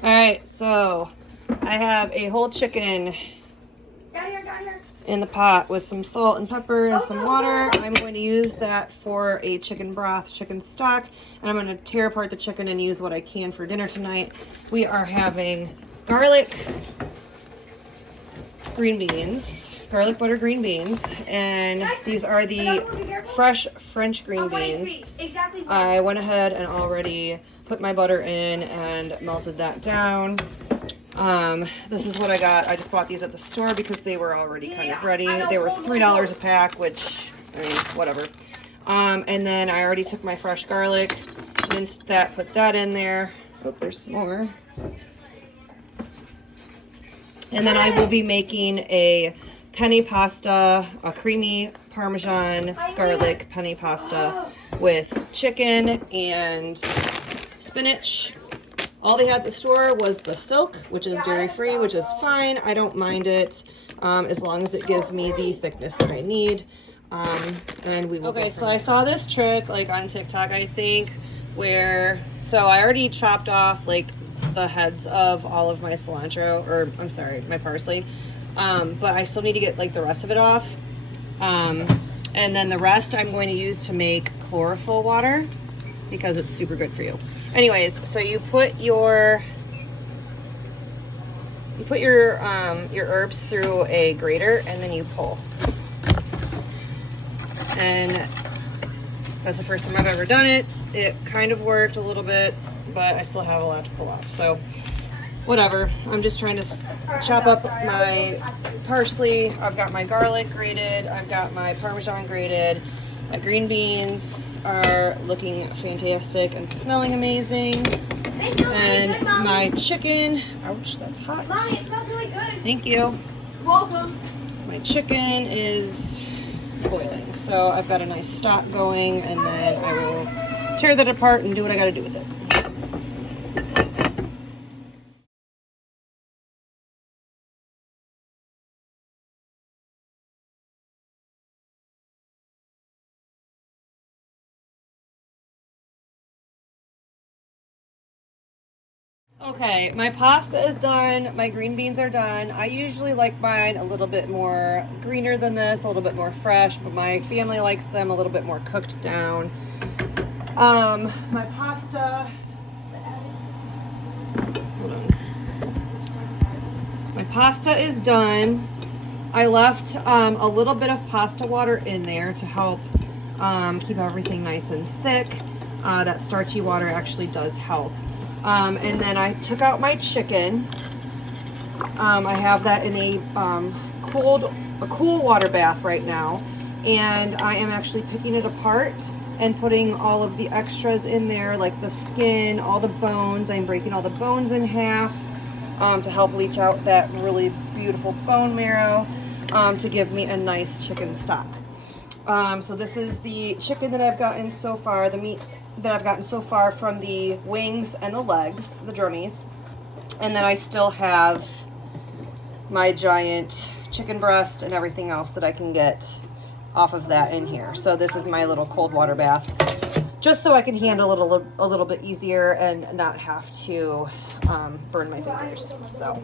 Alright, so I have a whole chicken in the pot with some salt and pepper and some water. I'm going to use that for a chicken broth, chicken stock, and I'm going to tear apart the chicken and use what I can for dinner tonight. We are having garlic green beans, garlic butter green beans, and these are the fresh French green beans. I went ahead and already put my butter in and melted that down. This is what I got. I just bought these at the store because they were already kind of ready. They were $3 a pack, which, I mean, whatever. And then I already took my fresh garlic, minced that, put that in there. Oh, there's more. And then I will be making a penne pasta, a creamy Parmesan garlic penne pasta with chicken and spinach. All they had at the store was the silk, which is dairy-free, which is fine. I don't mind it as long as it gives me the thickness that I need. And we will. Okay, so I saw this trick like on TikTok, I think, where so I already chopped off like the heads of all of my cilantro, or I'm sorry, my parsley. But I still need to get like the rest of it off. And then the rest I'm going to use to make chlorophyll water because it's super good for you. Anyways, so you put your herbs through a grater and then you pull. And that's the first time I've ever done it. It kind of worked a little bit, but I still have a lot to pull off. So whatever. I'm just trying to chop up my parsley. I've got my garlic grated. I've got my Parmesan grated. My green beans are looking fantastic and smelling amazing. And my chicken, ouch, that's hot. Mommy, it smells really good. Thank you. Welcome. My chicken is boiling. So I've got a nice stock going, and then I will tear that apart and do what I gotta do with it. Okay, my pasta is done, my green beans are done. I usually like mine a little bit more greener than this, a little bit more fresh, but my family likes them a little bit more cooked down. My pasta, hold on. My pasta is done. I left a little bit of pasta water in there to help keep everything nice and thick. That starchy water actually does help. And then I took out my chicken. I have that in a cool water bath right now, and I am actually picking it apart and putting all of the extras in there, like the skin, all the bones. I'm breaking all the bones in half to help leach out that really beautiful bone marrow to give me a nice chicken stock. So this is the chicken that I've gotten so far, the meat that I've gotten so far from the wings and the legs, the drummies. And then I still have my giant chicken breast and everything else that I can get off of that in here. So this is my little cold water bath, just so I can handle it a little bit easier and not have to burn my fingers. So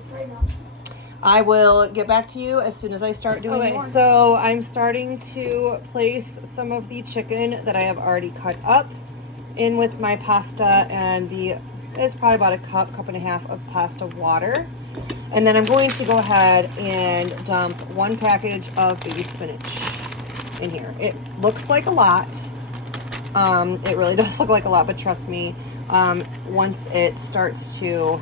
I will get back to you as soon as I start doing more. So I'm starting to place some of the chicken that I have already cut up in with my pasta, and it's probably about a cup and a half of pasta water. And then I'm going to go ahead and dump one package of baby spinach in here. It looks like a lot. It really does look like a lot, but trust me, once it starts to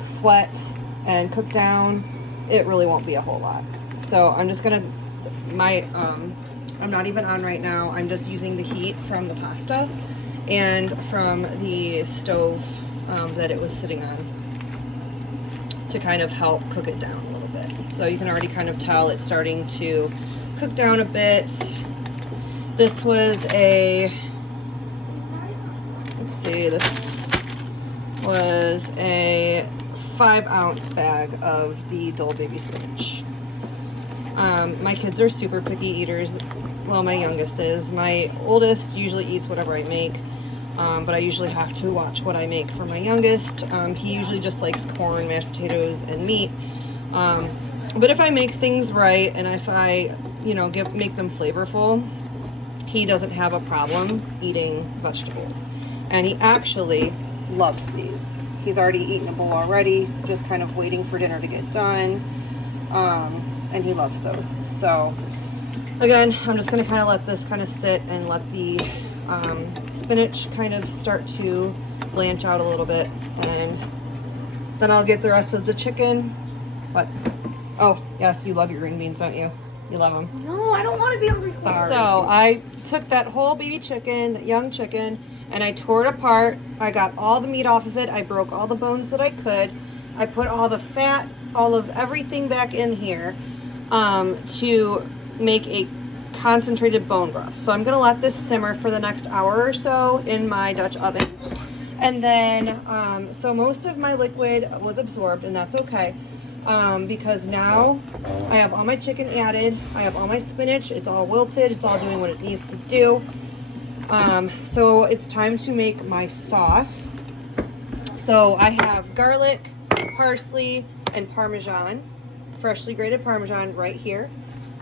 sweat and cook down, it really won't be a whole lot. So I'm just gonna, I'm not even on right now. I'm just using the heat from the pasta and from the stove that it was sitting on to kind of help cook it down a little bit. So you can already kind of tell it's starting to cook down a bit. This was a, let's see, this was a 5-ounce bag of the Dole baby spinach. My kids are super picky eaters. Well, my youngest is. My oldest usually eats whatever I make. but I usually have to watch what I make for my youngest. He usually just likes corn, mashed potatoes, and meat. But if I make things right and if I, make them flavorful, he doesn't have a problem eating vegetables. And he actually loves these. He's already eaten a bowl already, just kind of waiting for dinner to get done. And he loves those. So again, I'm just gonna kind of let this kind of sit and let the spinach kind of start to blanch out a little bit, and then I'll get the rest of the chicken. But oh yes, you love your green beans, don't you? You love them. No, I don't want to be hungry. Sorry. So I took that whole baby chicken, that young chicken, and I tore it apart. I got all the meat off of it. I broke all the bones that I could. I put all the fat, all of everything back in here to make a concentrated bone broth. So I'm gonna let this simmer for the next hour or so in my Dutch oven. And then, so most of my liquid was absorbed, and that's okay. Because now I have all my chicken added, I have all my spinach, it's all wilted, it's all doing what it needs to do. So it's time to make my sauce. So I have garlic, parsley, and Parmesan, freshly grated Parmesan right here.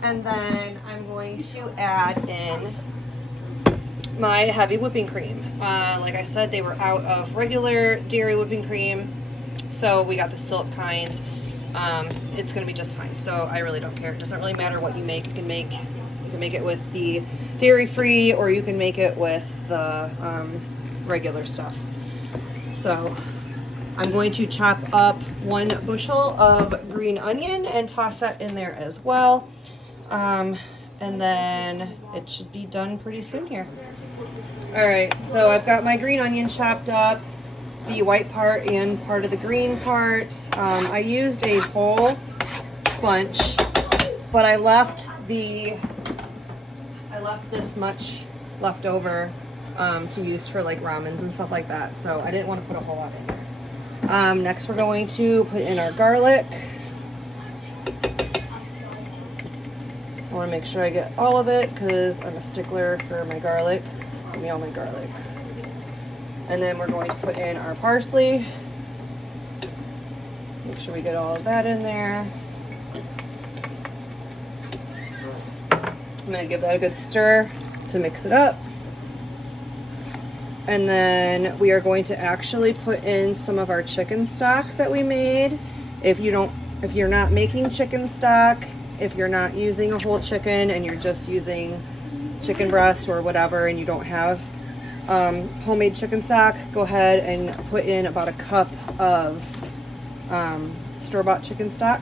And then I'm going to add in my heavy whipping cream. Like I said, they were out of regular dairy whipping cream, so we got the syrup kind. It's gonna be just fine. So I really don't care. It doesn't really matter what you make. You can make it with the dairy free, or you can make it with the regular stuff. So I'm going to chop up 1 bushel of green onion and toss that in there as well. And then it should be done pretty soon here. All right, so I've got my green onion chopped up, the white part and part of the green part. I used a whole bunch, but I left this much left over to use for like ramens and stuff like that. So I didn't want to put a whole lot in there. Next we're going to put in our garlic. I want to make sure I get all of it because I'm a stickler for my garlic. Give me all my garlic. And then we're going to put in our parsley. Make sure we get all of that in there. I'm going to give that a good stir to mix it up. And then we are going to actually put in some of our chicken stock that we made. If you're not making chicken stock, if you're not using a whole chicken and you're just using chicken breast or whatever, and you don't have homemade chicken stock, go ahead and put in about a cup of store-bought chicken stock.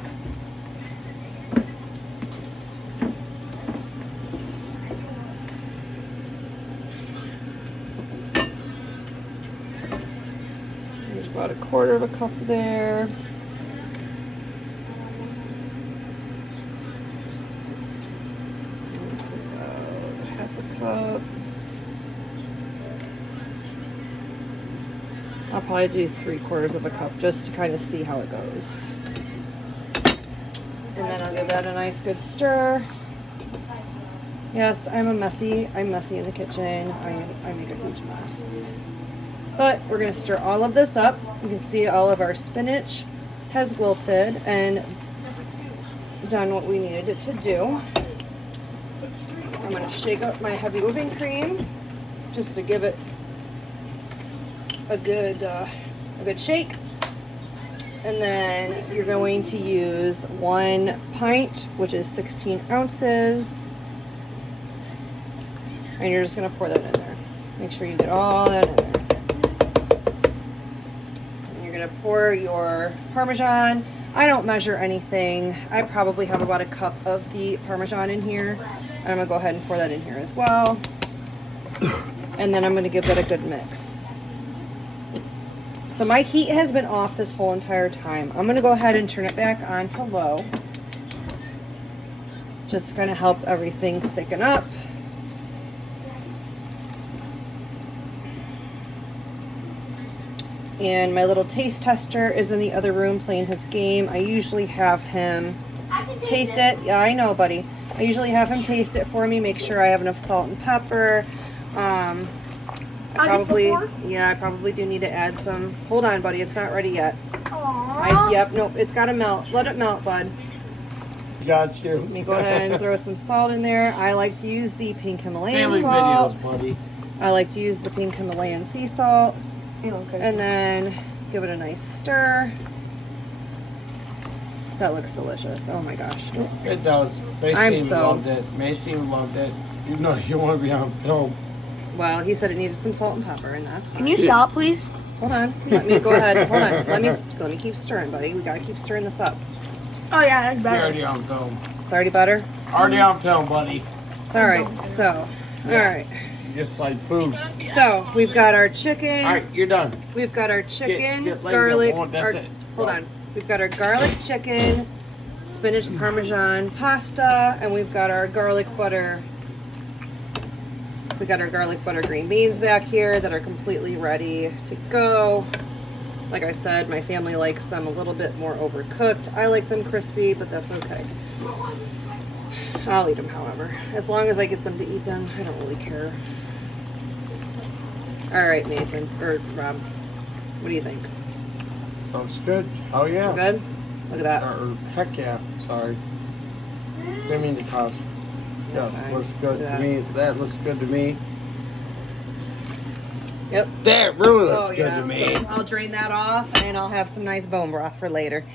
There's about a quarter of a cup there. That's about half a cup. I'll probably do 3/4 of a cup just to kind of see how it goes. And then I'll give that a nice good stir. Yes, I'm messy in the kitchen. I make a huge mess. But we're gonna stir all of this up. You can see all of our spinach has wilted and done what we needed it to do. I'm gonna shake up my heavy whipping cream just to give it a good shake. And then you're going to use 1 pint, which is 16 ounces. And you're just going to pour that in there. Make sure you get all that in there. And you're going to pour your Parmesan. I don't measure anything. I probably have about a cup of the Parmesan in here. And I'm going to go ahead and pour that in here as well. And then I'm going to give that a good mix. So my heat has been off this whole entire time. I'm going to go ahead and turn it back on to low. Just to kind of help everything thicken up. And my little taste tester is in the other room playing his game. I usually have him taste it. Yeah, I know, buddy. I usually have him taste it for me, make sure I have enough salt and pepper. I probably do need to add some. Hold on, buddy. It's not ready yet. Aww. Yep, nope. It's got to melt. Let it melt, bud. Got you. Let me go ahead and throw some salt in there. I like to use the pink Himalayan Family salt. videos, buddy. I like to use the pink Himalayan sea salt. Okay. And then give it a nice stir. That looks delicious. Oh my gosh. It does. Macy loved it. Macy loved it. You know you want to be on film. Well, he said it needed some salt and pepper, and that's fine. Can you stop, please? Hold on. Let me go ahead. Hold on. Let me keep stirring, buddy. We gotta keep stirring this up. Oh yeah, that's You're better. already on film. It's already butter. Already on film, buddy. It's all right. So, all right. Just like food. So we've got our chicken. All right, you're done. We've got our chicken, Get laid garlic. up. That's it. Hold on. We've got our garlic chicken, spinach parmesan pasta, and we've got our garlic butter. We got our garlic butter green beans back here that are completely ready to go. Like I said, my family likes them a little bit more overcooked. I like them crispy, but that's okay. I'll eat them, however. As long as I get them to eat them, I don't really care. All right, Mason, or Rob, what do you think? Looks good. Oh yeah. We're good? Look at that. Or heck yeah. Sorry. Didn't mean to cuss. Yes, fine. looks good Look at to me. That looks good to me. Yep. That really looks good yeah, to me. so I'll drain that off and I'll have some nice bone broth for later.